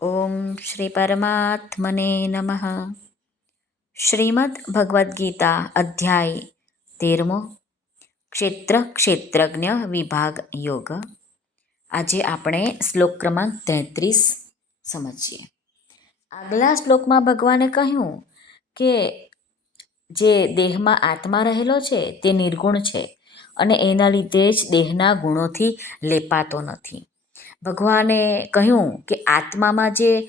ઓમ શ્રી પરમાત્મને નમઃ શ્રીમદ ભગવદ્ ગીતા અધ્યાય તેરમો ક્ષેત્ર ક્ષેત્રજ્ઞ વિભાગ યોગ આજે આપણે શ્લોક ક્રમાંક તેત્રીસ સમજીએ. આગલા શ્લોકમાં ભગવાને કહ્યું કે જે દેહમાં આત્મા રહેલો છે તે નિર્ગુણ છે અને એના લીધે જ દેહના ગુણોથી લેપાતો નથી. ભગવાને કહ્યું કે આત્મામાં જે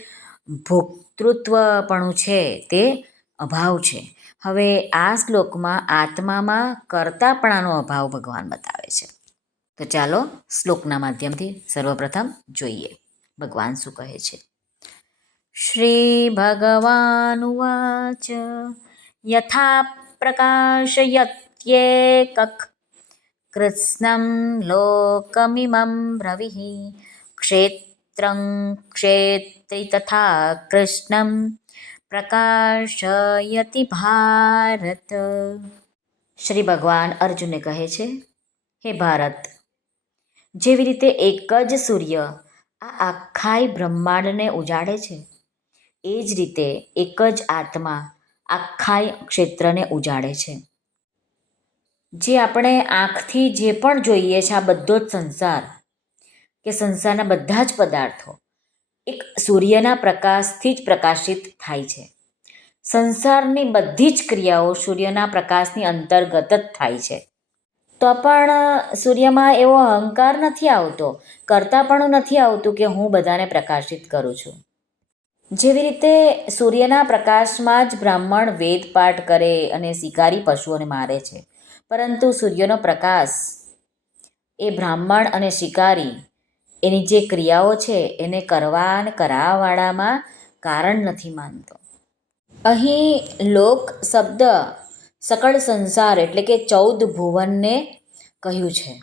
ભોક્તૃત્વપણું છે તે અભાવ છે. હવે આ શ્લોકમાં આત્મામાં કર્તાપણાનો અભાવ ભગવાન બતાવે છે. તો ચાલો શ્લોકના માધ્યમથી સર્વપ્રથમ જોઈએ. ભગવાન શું કહે છે? શ્રી ભગવાન વાચ યથા પ્રકાશયત્યેકક કૃત્સ્નં લોકમિમં રવિः ક્ષેત્રં ક્ષેત્રી તથા કૃષ્ણં પ્રકાશયતિ ભારત શ્રી ભગવાન અર્જુને કહે છે, હે ભારત, જેવી રીતે એક જ સૂર્ય આ આખાય બ્રહ્માંડને ઉજાડે છે, એ જ રીતે એક જ આત્મા આખાય ક્ષેત્રને ઉજાડે છે. જે આપણે આંખથી જે પણ જોઈએ છે, આ બધો જ સંસાર કે સંસારના બધા જ પદાર્થો એક સૂર્યના પ્રકાશથી જ પ્રકાશિત થાય છે. સંસારની બધી જ ક્રિયાઓ સૂર્યના પ્રકાશની અંતર્ગત જ થાય છે. તો પણ સૂર્યમાં એવો અહંકાર નથી આવતો, કરતા પણ નથી આવતું કે હું બધાને પ્રકાશિત કરું છું. જેવી રીતે સૂર્યના પ્રકાશમાં જ બ્રાહ્મણ વેદ પાઠ કરે અને શિકારી પશુઓને મારે છે. પરંતુ સૂર્યનો પ્રકાશ એ બ્રાહ્મણ અને શિકારી એની જે ક્રિયાઓ છે એને કરવા અને કરાવવાળામાં કારણ નથી માનતો. અહીં લોક શબ્દ સકળ સંસાર એટલે કે ચૌદ ભુવનને કહ્યું છે.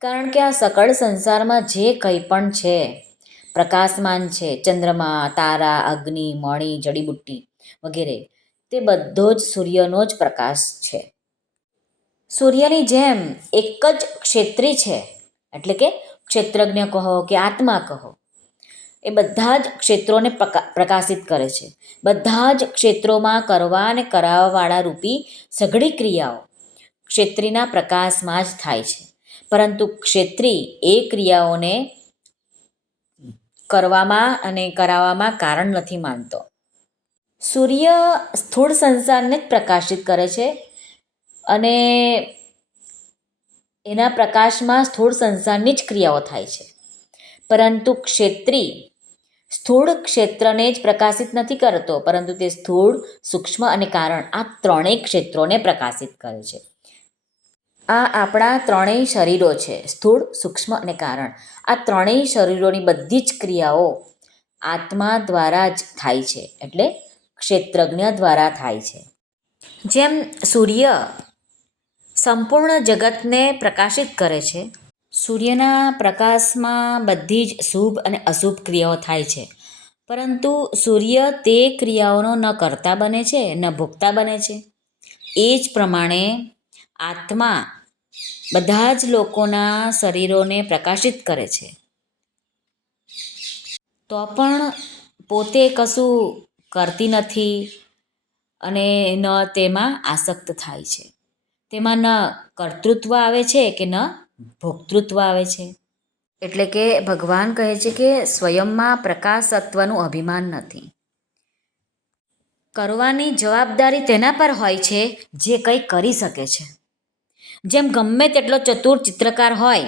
કારણ કે આ સકળ સંસારમાં જે કંઈ પણ છે, પ્રકાશમાન છે, ચંદ્રમા, તારા, અગ્નિ, મણી, જડીબુટ્ટી વગેરે, તે બધો જ સૂર્યનો જ પ્રકાશ છે. સૂર્યની જેમ એક જ ક્ષેત્રી છે, એટલે કે ક્ષેત્રજ્ઞ કહો કે આત્મા કહો, એ બધા જ ક્ષેત્રોને પ્રકાશિત કરે છે. બધા જ ક્ષેત્રોમાં કરવા અને કરાવવાવાળા રૂપી સઘળી ક્રિયાઓ ક્ષેત્રીના પ્રકાશમાં જ થાય છે. પરંતુ ક્ષેત્રી એ ક્રિયાઓને કરવામાં અને કરાવવામાં કારણ નથી માનતો. સૂર્ય સ્થૂળ સંસારને જ પ્રકાશિત કરે છે અને એના પ્રકાશમાં સ્થૂળ સંસારની જ ક્રિયાઓ થાય છે. પરંતુ ક્ષેત્રી સ્થૂળ ક્ષેત્રને જ પ્રકાશિત નથી કરતો, પરંતુ તે સ્થૂળ, સૂક્ષ્મ અને કારણ આ ત્રણેય ક્ષેત્રોને પ્રકાશિત કરે છે. આ આપણા ત્રણેય શરીરો છે, સ્થૂળ, સૂક્ષ્મ અને કારણ. આ ત્રણેય શરીરોની બધી જ ક્રિયાઓ આત્મા દ્વારા જ થાય છે, એટલે ક્ષેત્રજ્ઞ દ્વારા થાય છે. જેમ સૂર્ય સંપૂર્ણ જગતને પ્રકાશિત કરે છે. સૂર્યના પ્રકાશમાં બધી જ શુભ અને અશુભ ક્રિયાઓ થાય છે. પરંતુ સૂર્ય તે ક્રિયાઓનો ન કરતા બને છે, ન ભોગતા બને છે. એ જ પ્રમાણે આત્મા બધા જ લોકોના શરીરોને પ્રકાશિત કરે છે. તો પણ પોતે કશું કરતી નથી અને ન તેમાં આસક્ત થાય છે. તેમાં ન કર્તૃત્વ આવે છે કે ન ભોક્તૃત્વ આવે છે? એટલે કે ભગવાન કહે છે કે સ્વયંમાં પ્રકાશત્વનું અભિમાન નથી. કરવાની જવાબદારી તેના પર હોય છે, જે કંઈ કરી શકે છે. જેમ ગમે તેટલો ચતુર ચિત્રકાર હોય,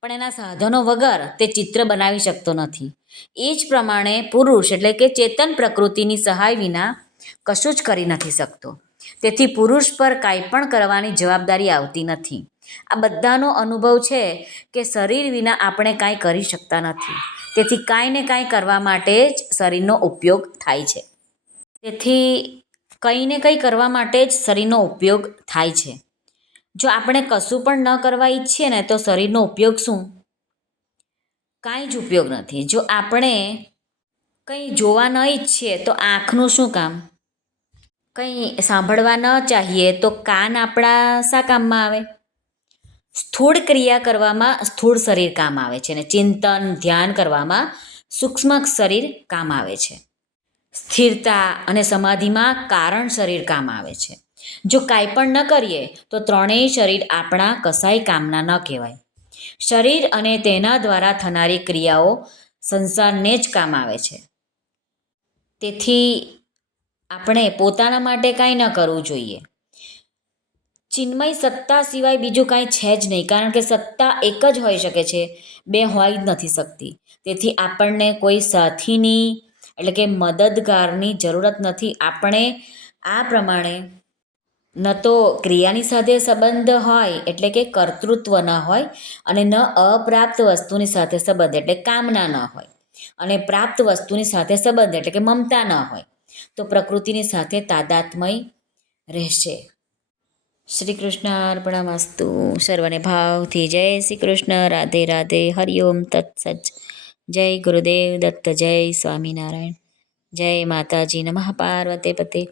પણ એના સાધનો વગર તે ચિત્ર બનાવી શકતો નથી. એ જ પ્રમાણે પુરુષ એટલે કે ચેતન પ્રકૃતિની સહાય વિના કશું જ કરી નથી શકતો. તેથી પુરુષ પર કાંઈ પણ કરવાની જવાબદારી આવતી નથી. આ બધાનો અનુભવ છે કે શરીર વિના આપણે કાંઈ કરી શકતા નથી. તેથી કાંઈ ને કાંઈ કરવા માટે જ શરીરનો ઉપયોગ થાય છે. તેથી કંઈ ને કંઈ કરવા માટે જ શરીરનો ઉપયોગ થાય છે. જો આપણે કશું પણ ન કરવા ઈચ્છીએ ને તો શરીરનો ઉપયોગ શું? કાંઈ જ ઉપયોગ નથી. જો આપણે કંઈ જોવા ન ઈચ્છીએ તો આંખનું શું કામ? કંઈ સાંભળવા ન ચાહીએ તો કાન આપણા શા કામમાં આવે? સ્થૂળ ક્રિયા કરવામાં સ્થૂળ શરીર કામ આવે છે અને ચિંતન, ધ્યાન કરવામાં સૂક્ષ્મ શરીર કામ આવે છે. સ્થિરતા અને સમાધિમાં કારણ શરીર કામ આવે છે. જો કાંઈ પણ ન કરીએ તો ત્રણેય શરીર આપણા કસાય કામના ન કહેવાય. શરીર અને તેના દ્વારા થનારી ક્રિયાઓ સંસારને જ કામ આવે છે. તેથી આપણે પોતાના માટે કાંઈ ન કરવું જોઈએ. ચિન્મય સત્તા સિવાય બીજું કાંઈ છે જ નહીં, કારણ કે સત્તા એક જ હોઈ શકે છે, બે હોઈ જ નથી શકતી. તેથી આપણને કોઈ સાથીની, એટલે કે મદદગારની જરૂરત નથી. આપણે આ પ્રમાણે ન તો ક્રિયાની સાથે સંબંધ હોય, એટલે કે કર્તૃત્વ ન હોય, અને ન અપ્રાપ્ત વસ્તુની સાથે સંબંધ, એટલે કામના ન હોય. અને પ્રાપ્ત વસ્તુની સાથે સંબંધ, એટલે કે મમતા ન હોય. તો પ્રકૃતિની સાથે તાદાત્મય રહેશે. શ્રી કૃષ્ણ અર્પણમસ્તુ સર્વને ભાવથી જય શ્રી કૃષ્ણ રાધે. રાધે હરિઓમ તત્સચ જય ગુરુદેવ દત્ત. જય સ્વામિનારાયણ. જય માતાજી નમઃ પાર્વતે પતે.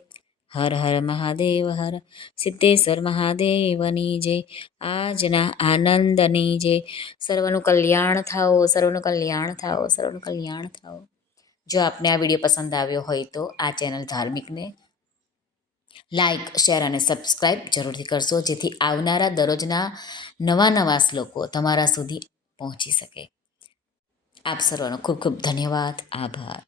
હર હર મહાદેવ હર. સિદ્ધેશ્વર મહાદેવની જય. આજના આનંદની જય. સર્વનું કલ્યાણ થાઓ, સર્વનું કલ્યાણ થાઓ, સર્વનું કલ્યાણ થાઓ. જો આપને આ વીડિયો પસંદ આવ્યો હોય તો આ ચેનલ ધાર્મિકને લાઈક, શેર અને સબસ્ક્રાઈબ જરૂરથી કરશો, જેથી આવનારા દરરોજના નવા નવા શ્લોકો તમારા સુધી પહોંચી શકે. આપ સર્વનો ખૂબ ખૂબ ધન્યવાદ. આભાર.